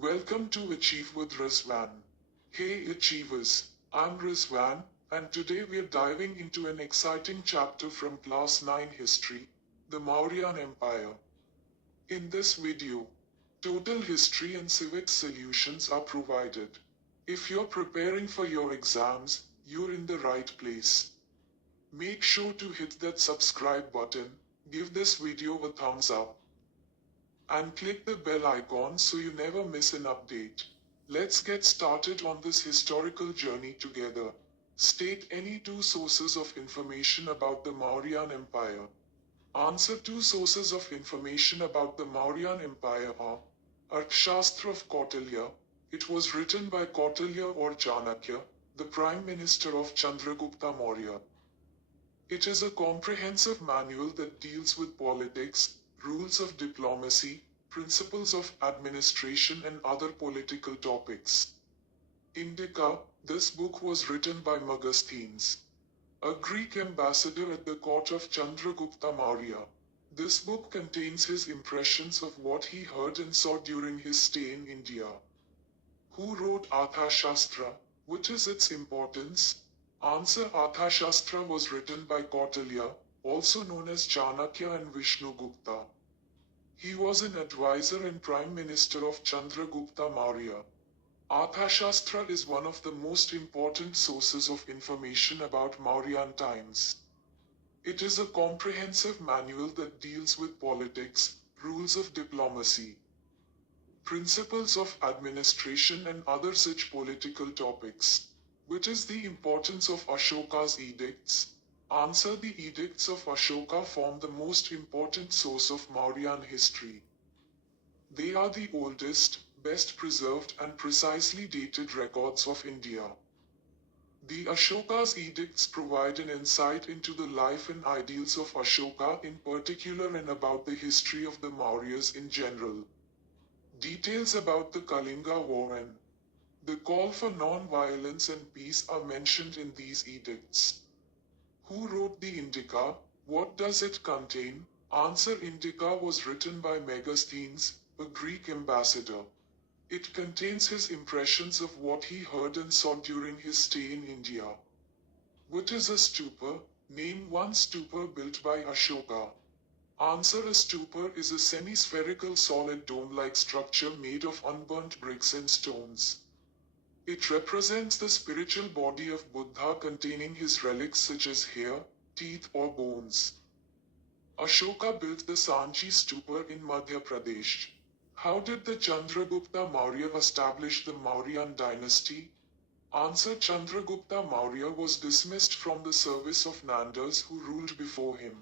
Welcome to Achieve with Rizwan. Hey Achievers, I'm Rizwan, and today we're diving into an exciting chapter from Class 9 History, the Mauryan Empire. In this video, total history and civics solutions are provided. If you're preparing for your exams, you're in the right place. Make sure to hit that subscribe button, give this video a thumbs up, and click the bell icon so you never miss an update. Let's get started on this historical journey together. State any two sources of information about the Mauryan Empire. Answer: two sources of information about the Mauryan Empire are Arthashastra of Kautilya. It was written by Kautilya or Chanakya, the Prime Minister of Chandragupta Maurya. It is a comprehensive manual that deals with politics, rules of diplomacy, principles of administration and other political topics. Indica: this book was written by Megasthenes, a Greek ambassador at the court of Chandragupta Maurya. This book contains his impressions of what he heard and saw during his stay in India. Who wrote Arthashastra? What is its importance? Answer: Arthashastra was written by Kautilya, also known as Chanakya and Vishnugupta. He was an advisor and Prime Minister of Chandragupta Maurya. Arthashastra is one of the most important sources of information about Mauryan times. It is a comprehensive manual that deals with politics, rules of diplomacy, principles of administration and other such political topics. What is the importance of Ashoka's edicts? Answer: the edicts of Ashoka form the most important source of Mauryan history. They are the oldest, best preserved and precisely dated records of India. The Ashoka's edicts provide an insight into the life and ideals of Ashoka in particular and about the history of the Mauryas in general. Details about the Kalinga War and the call for non-violence and peace are mentioned in these edicts. Who wrote the Indica? What does it contain? Answer: Indica was written by Megasthenes, a Greek ambassador. It contains his impressions of what he heard and saw during his stay in India. What is a stupa? Name one stupa built by Ashoka. Answer: a stupa is a semi-spherical solid dome-like structure made of unburnt bricks and stones. It represents the spiritual body of Buddha containing his relics such as hair, teeth or bones. Ashoka built the Sanchi Stupa in Madhya Pradesh. How did the Chandragupta Maurya establish the Mauryan dynasty? Answer: Chandragupta Maurya was dismissed from the service of Nandas who ruled before him.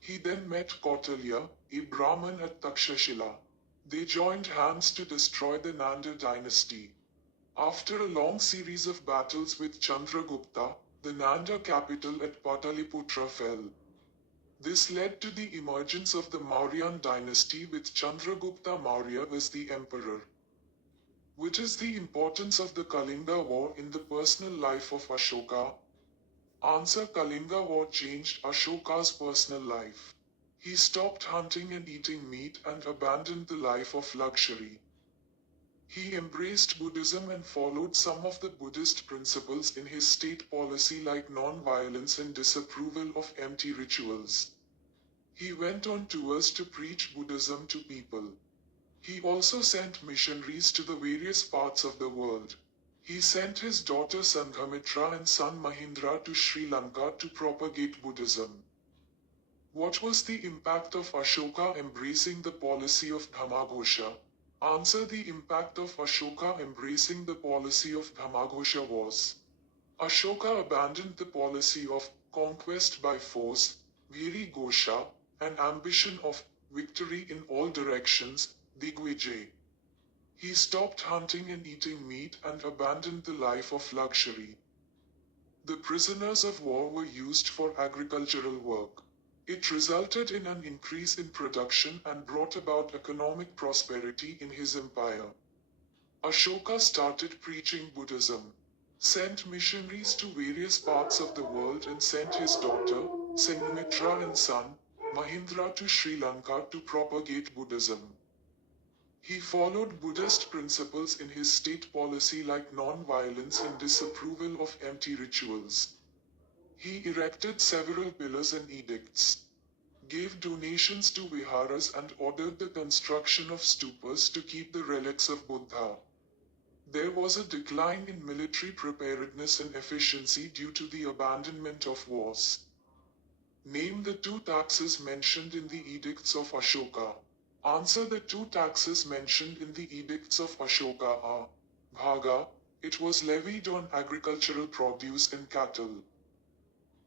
He then met Kautilya, a Brahmin at Takshashila. They joined hands to destroy the Nanda dynasty. After a long series of battles with Chandragupta, the Nanda capital at Pataliputra fell. This led to the emergence of the Mauryan dynasty with Chandragupta Maurya as the emperor. What is the importance of the Kalinga War in the personal life of Ashoka? Answer: Kalinga War changed Ashoka's personal life. He stopped hunting and eating meat and abandoned the life of luxury. He embraced Buddhism and followed some of the Buddhist principles in his state policy like non-violence and disapproval of empty rituals. He went on tours to preach Buddhism to people. He also sent missionaries to the various parts of the world. He sent his daughter Sanghamitra and son Mahindra to Sri Lanka to propagate Buddhism. What was the impact of Ashoka embracing the policy of Dhammaghosha? Answer: the impact of Ashoka embracing the policy of Dhammaghosha was: Ashoka abandoned the policy of conquest by force, Viri Ghosha, and ambition of victory in all directions, Digvijay. He stopped hunting and eating meat and abandoned the life of luxury. The prisoners of war were used for agricultural work. It resulted in an increase in production and brought about economic prosperity in his empire. Ashoka started preaching Buddhism, sent missionaries to various parts of the world and sent his daughter, Sanghamitra and son, Mahindra to Sri Lanka to propagate Buddhism. He followed Buddhist principles in his state policy like non-violence and disapproval of empty rituals. He erected several pillars and edicts, gave donations to viharas and ordered the construction of stupas to keep the relics of Buddha. There was a decline in military preparedness and efficiency due to the abandonment of wars. Name the two taxes mentioned in the edicts of Ashoka. Answer: the two taxes mentioned in the edicts of Ashoka are Bhaga, it was levied on agricultural produce and cattle.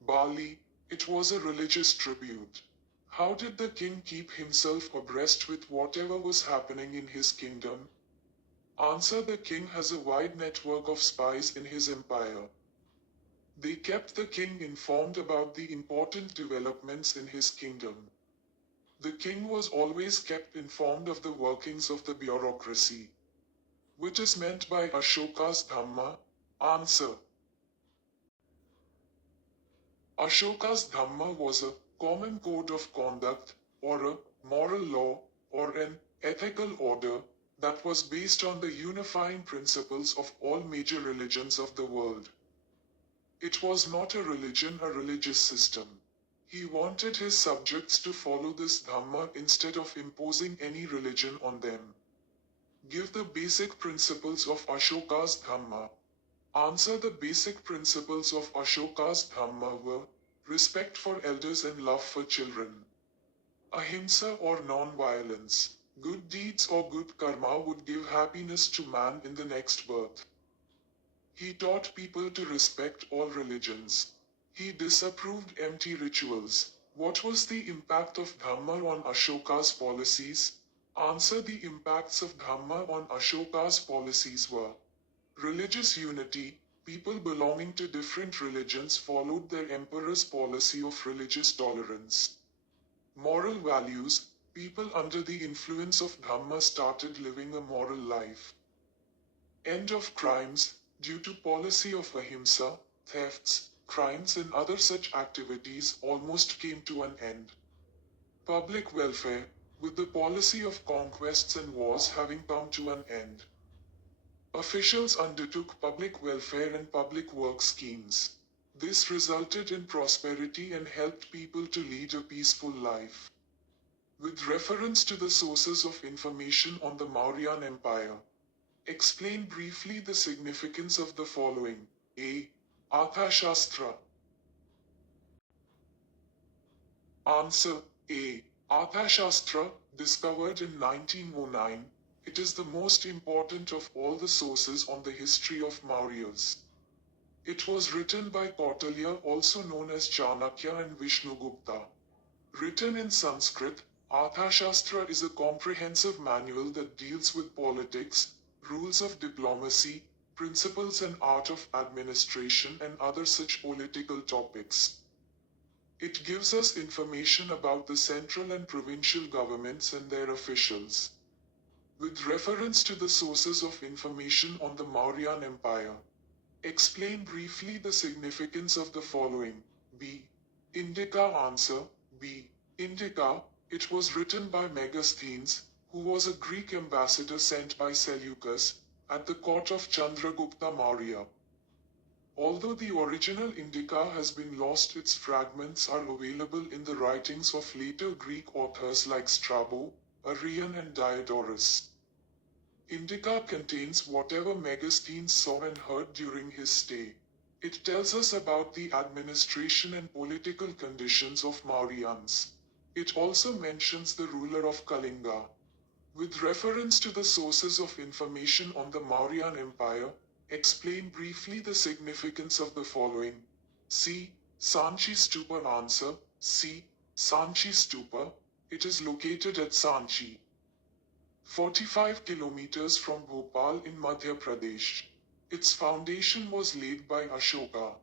Bali, it was a religious tribute. How did the king keep himself abreast with whatever was happening in his kingdom? Answer: the king has a wide network of spies in his empire. They kept the king informed about the important developments in his kingdom. The king was always kept informed of the workings of the bureaucracy. Which is meant by Ashoka's Dhamma? Answer: Ashoka's Dhamma was a common code of conduct, or a moral law, or an ethical order that was based on the unifying principles of all major religions of the world. It was not a religion, a religious system. He wanted his subjects to follow this Dhamma instead of imposing any religion on them. Give the basic principles of Ashoka's Dhamma. Answer: the basic principles of Ashoka's Dhamma were respect for elders and love for children. Ahimsa or non-violence. Good deeds or good karma would give happiness to man in the next birth. He taught people to respect all religions. He disapproved empty rituals. What was the impact of Dhamma on Ashoka's policies? Answer: the impacts of Dhamma on Ashoka's policies were religious unity. People belonging to different religions followed their emperor's policy of religious tolerance. Moral values. People under the influence of Dhamma started living a moral life. End of crimes. Due to policy of ahimsa, thefts, crimes and other such activities almost came to an end. Public welfare, with the policy of conquests and wars having come to an end. Officials undertook public welfare and public work schemes. This resulted in prosperity and helped people to lead a peaceful life. With reference to the sources of information on the Mauryan Empire, explain briefly the significance of the following. A. Arthashastra. Answer: A. Arthashastra, discovered in 1909, it is the most important of all the sources on the history of Mauryas. It was written by Kautilya, also known as Chanakya, and Vishnugupta. Written in Sanskrit, Arthashastra is a comprehensive manual that deals with politics, rules of diplomacy, principles and art of administration and other such political topics. It gives us information about the central and provincial governments and their officials. With reference to the sources of information on the Mauryan Empire, explain briefly the significance of the following. B. Indica. Answer: B. Indica. It was written by Megasthenes, who was a Greek ambassador sent by Seleucus, at the court of Chandragupta Maurya. Although the original Indica has been lost, its fragments are available in the writings of later Greek authors like Strabo, Arrian and Diodorus. Indica contains whatever Megasthenes saw and heard during his stay. It tells us about the administration and political conditions of Mauryans. It also mentions the ruler of Kalinga. With reference to the sources of information on the Mauryan Empire, explain briefly the significance of the following. C. Sanchi Stupa. Answer: C. Sanchi Stupa. It is located at Sanchi, 45 kilometers from Bhopal in Madhya Pradesh. Its foundation was laid by Ashoka.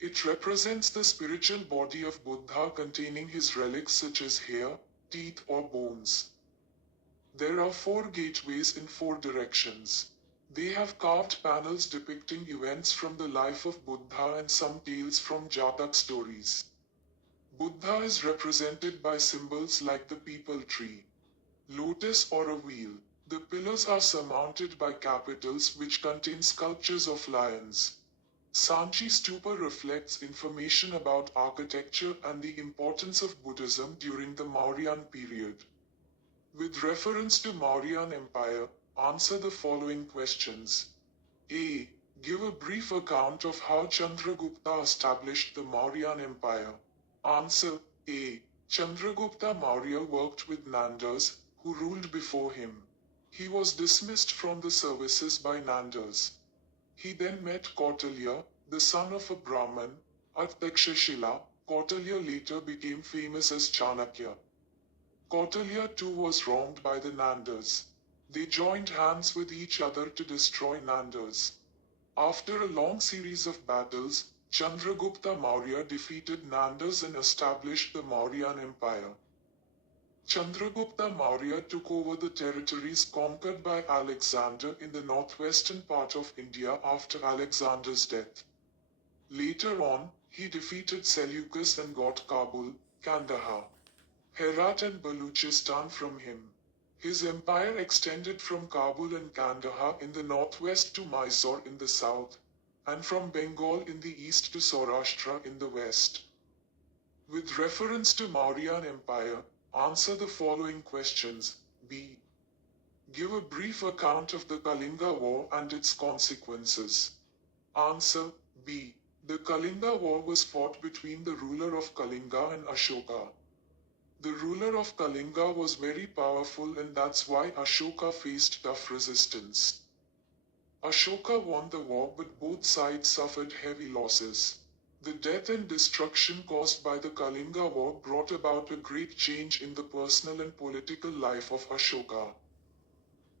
It represents the spiritual body of Buddha containing his relics such as hair, teeth or bones. There are 4 gateways in 4 directions. They have carved panels depicting events from the life of Buddha and some tales from Jatak stories. Buddha is represented by symbols like the peepal tree, lotus or a wheel. The pillars are surmounted by capitals which contain sculptures of lions. Sanchi Stupa reflects information about architecture and the importance of Buddhism during the Mauryan period. With reference to Mauryan Empire, answer the following questions. A. Give a brief account of how Chandragupta established the Mauryan Empire. Answer. A. Chandragupta Maurya worked with Nandas, who ruled before him. He was dismissed from the services by Nandas. He then met Kautilya, the son of a Brahmin, at Takshashila. Kautilya later became famous as Chanakya. Kautilya too was wronged by the Nandas. They joined hands with each other to destroy Nandas. After a long series of battles, Chandragupta Maurya defeated Nandas and established the Mauryan Empire. Chandragupta Maurya took over the territories conquered by Alexander in the northwestern part of India after Alexander's death. Later on, he defeated Seleucus and got Kabul, Kandahar, Herat and Baluchistan from him. His empire extended from Kabul and Kandahar in the northwest to Mysore in the south, and from Bengal in the east to Saurashtra in the west. With reference to Mauryan Empire, answer the following questions. B. Give a brief account of the Kalinga War and its consequences. Answer. B. The Kalinga War was fought between the ruler of Kalinga and Ashoka. The ruler of Kalinga was very powerful, and that's why Ashoka faced tough resistance. Ashoka won the war, but both sides suffered heavy losses. The death and destruction caused by the Kalinga War brought about a great change in the personal and political life of Ashoka.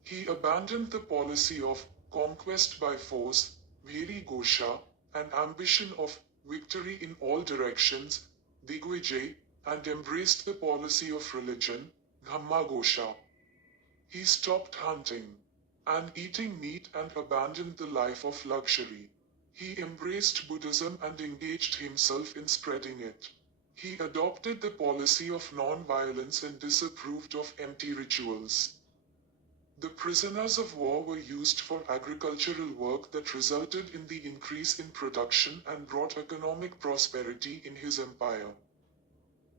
He abandoned the policy of conquest by force, Viri Gosha, and ambition of victory in all directions, Digvijay, and embraced the policy of religion, Dhamma Gosha. He stopped hunting and eating meat and abandoned the life of luxury. He embraced Buddhism and engaged himself in spreading it. He adopted the policy of non-violence and disapproved of empty rituals. The prisoners of war were used for agricultural work that resulted in the increase in production and brought economic prosperity in his empire.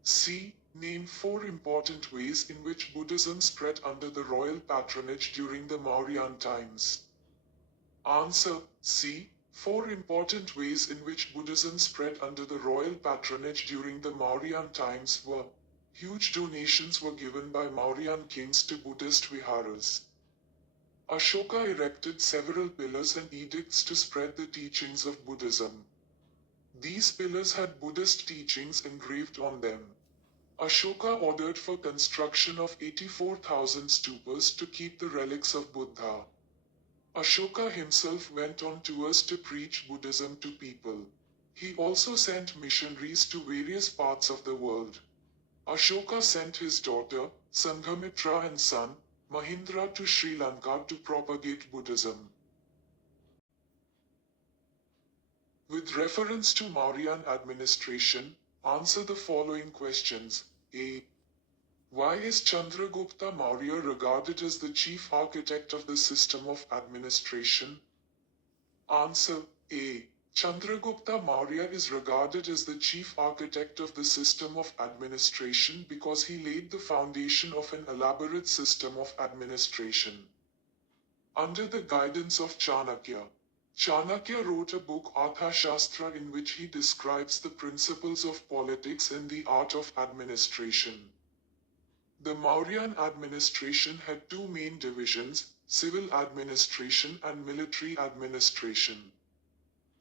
C. Name 4 important ways in which Buddhism spread under the royal patronage during the Mauryan times. Answer. C. 4 important ways in which Buddhism spread under the royal patronage during the Mauryan times were: huge donations were given by Mauryan kings to Buddhist viharas. Ashoka erected several pillars and edicts to spread the teachings of Buddhism. These pillars had Buddhist teachings engraved on them. Ashoka ordered for construction of 84,000 stupas to keep the relics of Buddha. Ashoka himself went on tours to preach Buddhism to people. He also sent missionaries to various parts of the world. Ashoka sent his daughter, Sanghamitra, and son, Mahindra, to Sri Lanka to propagate Buddhism. With reference to Mauryan administration, answer the following questions. A. Why is Chandragupta Maurya regarded as the chief architect of the system of administration? Answer. A. Chandragupta Maurya is regarded as the chief architect of the system of administration because he laid the foundation of an elaborate system of administration. Under the guidance of Chanakya, Chanakya wrote a book Arthashastra in which he describes the principles of politics and the art of administration. The Mauryan administration had 2 main divisions, civil administration and military administration.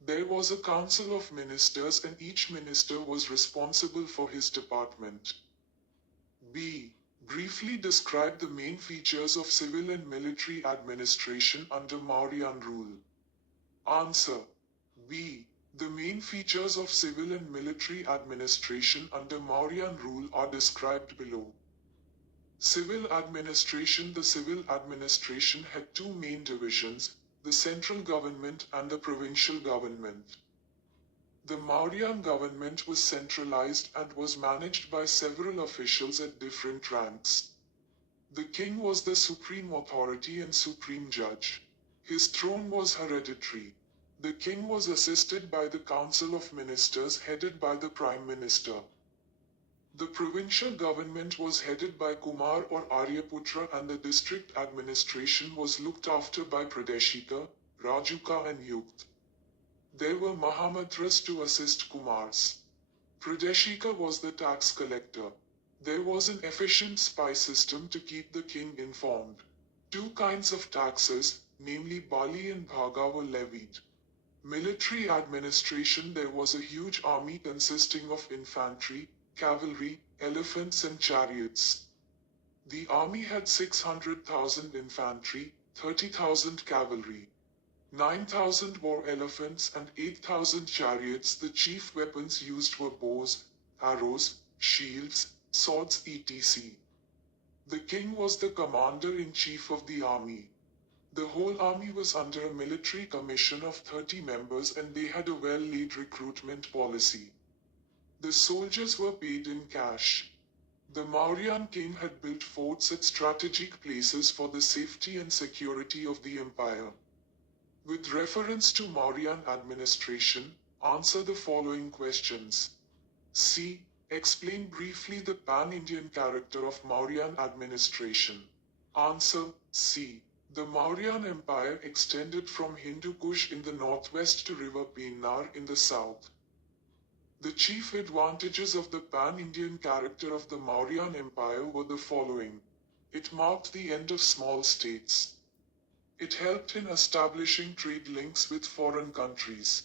There was a council of ministers and each minister was responsible for his department. B. Briefly describe the main features of civil and military administration under Mauryan rule. Answer. B. The main features of civil and military administration under Mauryan rule are described below. Civil administration. The civil administration had 2 main divisions, the central government and the provincial government. The Mauryan government was centralized and was managed by several officials at different ranks. The king was the supreme authority and supreme judge. His throne was hereditary. The king was assisted by the council of ministers headed by the prime minister. The provincial government was headed by Kumar or Aryaputra and the district administration was looked after by Pradeshika, Rajuka and Yukt. There were Mahamatras to assist Kumars. Pradeshika was the tax collector. There was an efficient spy system to keep the king informed. Two kinds of taxes, namely Bali and Bhaga, were levied. Military administration. There was a huge army consisting of infantry, cavalry, elephants and chariots. The army had 600,000 infantry, 30,000 cavalry, 9,000 war elephants and 8,000 chariots. The chief weapons used were bows, arrows, shields, swords etc. The king was the commander-in-chief of the army. The whole army was under a military commission of 30 members and they had a well-laid recruitment policy. The soldiers were paid in cash. The Mauryan king had built forts at strategic places for the safety and security of the empire. With reference to Mauryan administration, answer the following questions. C. Explain briefly the pan-Indian character of Mauryan administration. Answer C. The Mauryan Empire extended from Hindu Kush in the northwest to river Pennar in the south. The chief advantages of the pan-Indian character of the Mauryan Empire were the following. It marked the end of small states. It helped in establishing trade links with foreign countries.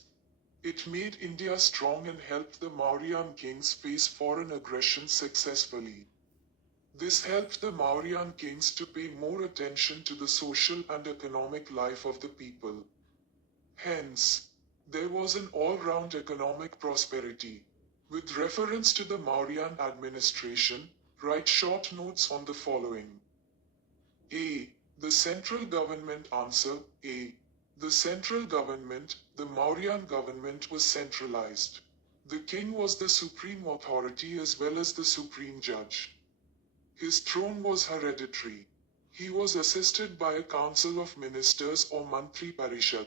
It made India strong and helped the Mauryan kings face foreign aggression successfully. This helped the Mauryan kings to pay more attention to the social and economic life of the people. Hence, there was an all-round economic prosperity. With reference to the Mauryan administration, write short notes on the following. A. The central government. Answer A. The central government, the Mauryan government, was centralized. The king was the supreme authority as well as the supreme judge. His throne was hereditary. He was assisted by a council of ministers or Mantri Parishad.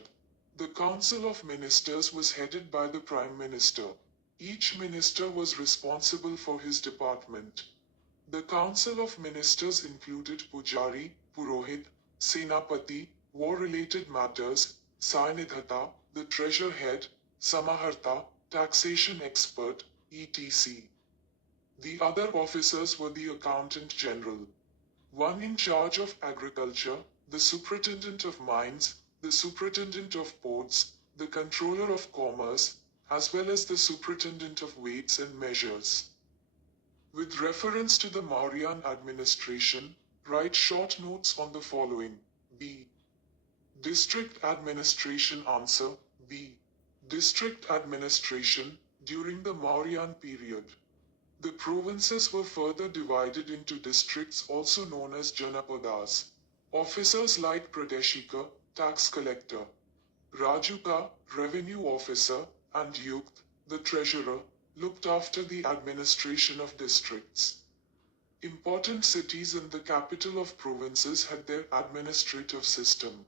The council of ministers was headed by the prime minister. Each minister was responsible for his department. The council of ministers included Pujari, Purohit, Senapati, war-related matters, Sainidhata, the treasure head, Samaharta, taxation expert, etc. The other officers were the accountant general, one in charge of agriculture, the superintendent of mines, the superintendent of ports, the controller of commerce, as well as the superintendent of weights and measures. With reference to the Mauryan administration, write short notes on the following. B. District administration. Answer B. District administration during the Mauryan period. The provinces were further divided into districts also known as Janapadas. Officers like Pradeshika, tax collector, Rajuka, revenue officer, and Yukt, the treasurer, looked after the administration of districts. Important cities and the capital of provinces had their administrative system.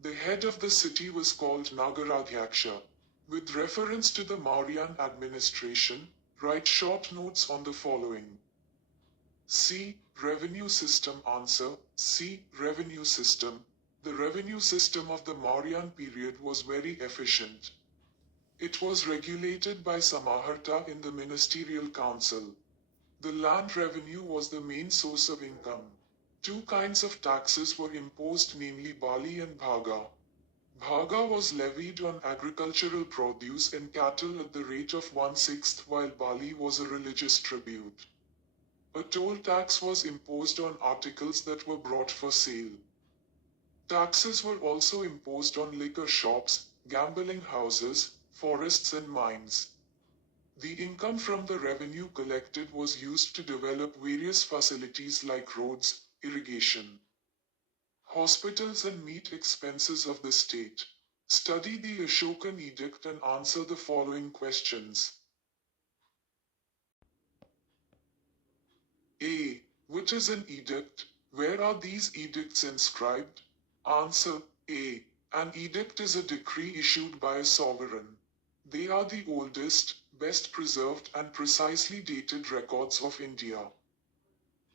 The head of the city was called Nagaradhyaksha. With reference to the Mauryan administration, write short notes on the following. C. Revenue system. Answer C. Revenue system. The revenue system of the Mauryan period was very efficient. It was regulated by Samaharta in the ministerial council. The land revenue was the main source of income. Two kinds of taxes were imposed, namely Bali and Bhaga. Bhaga was levied on agricultural produce and cattle at the rate of 1/6, while Bali was a religious tribute. A toll tax was imposed on articles that were brought for sale. Taxes were also imposed on liquor shops, gambling houses, forests and mines. The income from the revenue collected was used to develop various facilities like roads, irrigation, hospitals and meet expenses of the state. Study the Ashokan edict and answer the following questions. A. What is an edict? Where are these edicts inscribed? Answer A. An edict is a decree issued by a sovereign. They are the oldest, best preserved and precisely dated records of India.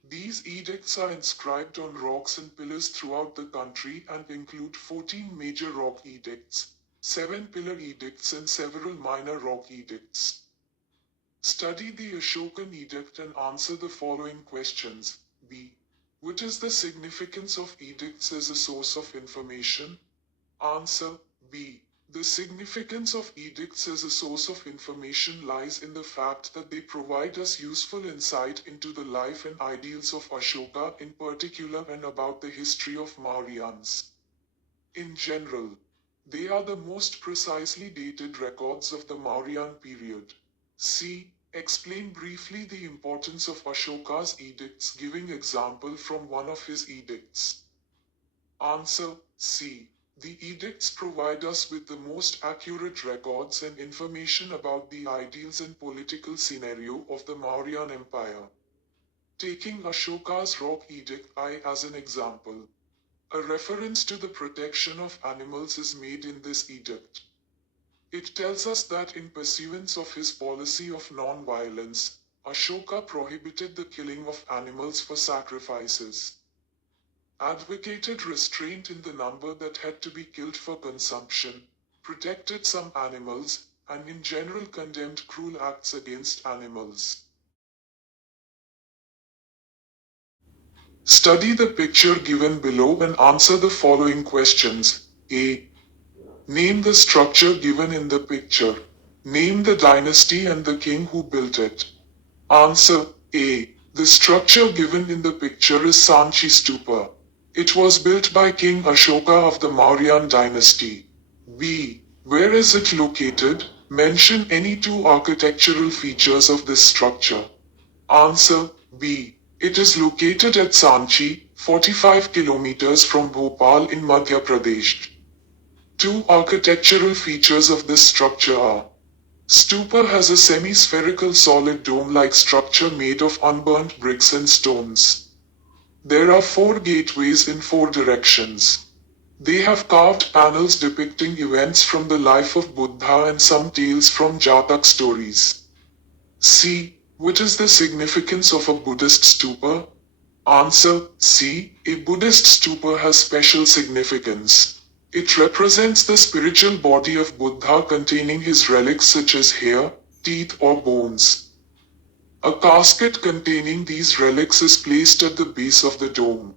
These edicts are inscribed on rocks and pillars throughout the country and include 14 major rock edicts, 7 pillar edicts and several minor rock edicts. Study the Ashokan edict and answer the following questions. B. What is the significance of edicts as a source of information? Answer B. The significance of edicts as a source of information lies in the fact that they provide us useful insight into the life and ideals of Ashoka in particular and about the history of Mauryans. In general, they are the most precisely dated records of the Mauryan period. C. Explain briefly the importance of Ashoka's edicts, giving example from one of his edicts. Answer C. The edicts provide us with the most accurate records and information about the ideals and political scenario of the Mauryan Empire. Taking Ashoka's rock edict I as an example. A reference to the protection of animals is made in this edict. It tells us that in pursuance of his policy of non-violence, Ashoka prohibited the killing of animals for sacrifices, advocated restraint in the number that had to be killed for consumption, protected some animals, and in general condemned cruel acts against animals. Study the picture given below and answer the following questions. A. Name the structure given in the picture. Name the dynasty and the king who built it. Answer A. The structure given in the picture is Sanchi Stupa. It was built by King Ashoka of the Mauryan dynasty. B. Where is it located? Mention any two architectural features of this structure. Answer B. It is located at Sanchi, 45 kilometers from Bhopal in Madhya Pradesh. Two architectural features of this structure are: Stupa has a semi-spherical solid dome-like structure made of unburnt bricks and stones. There are 4 gateways in 4 directions. They have carved panels depicting events from the life of Buddha and some tales from Jatak stories. C. What is the significance of a Buddhist stupa? Answer C. A Buddhist stupa has special significance. It represents the spiritual body of Buddha containing his relics such as hair, teeth or bones. A casket containing these relics is placed at the base of the dome.